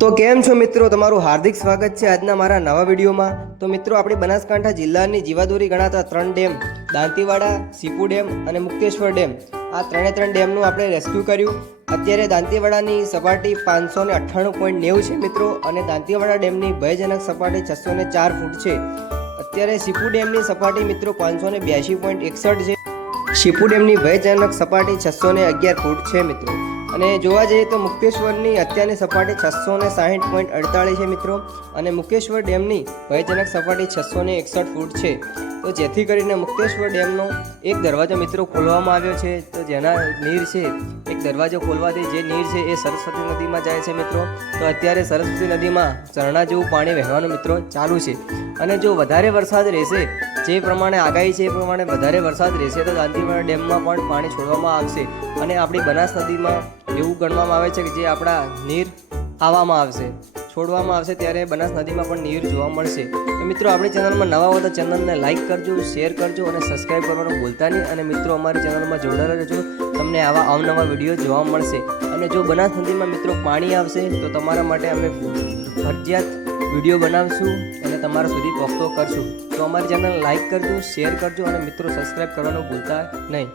તો કેમ છો મિત્રો? તમારું હાર્દિક સ્વાગત છે આજના મારા નવા વિડીયોમાં. તો મિત્રો, આપણી બનાસકાંઠા જિલ્લાની જીવાદોરી ગણાતા ત્રણ ડેમ, દાંતીવાડા, સીપુ ડેમ અને મુક્તેશ્વર ડેમ. આ ત્રણે ત્રણ ડેમનું આપણે રેસ્ક્યુ કર્યું. અત્યારે દાંતીવાડાની સપાટી પાંચસો ને અઠ્ઠાણું પોઈન્ટ નેવું છે મિત્રો અને દાંતીવાડા ડેમની ભયજનક સપાટી છસો ને ચાર ફૂટ છે. અત્યારે સીપુ ડેમની સપાટી મિત્રો પાંચસો ને બ્યાસી પોઈન્ટ એકસઠ છે. શિપુ ડેમની ભયજનક સપાટી છસો ને અગિયાર ફૂટ છે મિત્રો. અને જોવા જઈએ તો મુક્તેશ્વરની અત્યારની સપાટી છસો ને સાહીઠ પોઈન્ટ અડતાળીસ છે મિત્રો. અને મુકેશ્વર ડેમની ભયજનક સપાટી છસો ને એકસઠ ફૂટ છે. તો જેથી કરીને મુક્તેશ્વર ડેમનો એક દરવાજો મિત્રો ખોલવામાં આવ્યો છે. તો જેના નીર છે, એક દરવાજો ખોલવાથી જે નીર છે એ સરસ્વતી નદીમાં જાય છે મિત્રો. તો અત્યારે સરસ્વતી નદીમાં ઝરણા જેવું પાણી વહેવાનું મિત્રો ચાલુ છે. અને જો વધારે વરસાદ રહેશે જે પ્રમાણે આગાહી છે એ પ્રમાણે વધારે વરસાદ રહેશે તો દાંતીવાડા ડેમમાં પણ પાણી છોડવામાં આવશે. અને આપણી બનાસ નદીમાં એવું ગણવામાં આવે છે કે જે આપણા નીર આવવામાં આવશે. છોડવામાં આવશે ત્યારે બનાસ નદીમાં પણ નીર જોવા મળશે. તો મિત્રો, આપણી ચેનલમાં નવા હો તો ચેનલને લાઇક કરજો, શેર કરજો અને સબસ્ક્રાઈબ કરવાનું ભૂલતા નહીં. અને મિત્રો, અમારી ચેનલમાં જોડાયેલા રહેજો. તમને આવા અવનવા વીડિયો જોવા મળશે. અને જો બનાસ નદીમાં મિત્રો પાણી આવશે, તો તમારા માટે અમે ફરજિયાત વીડિયો બનાવશું અને તમારા સુધી પહોંચતો કરશું. તો અમારી ચેનલ લાઇક કરજો શેર કરજો અને મિત્રો સબસ્ક્રાઈબ કરવાનું ભૂલતા નહીં.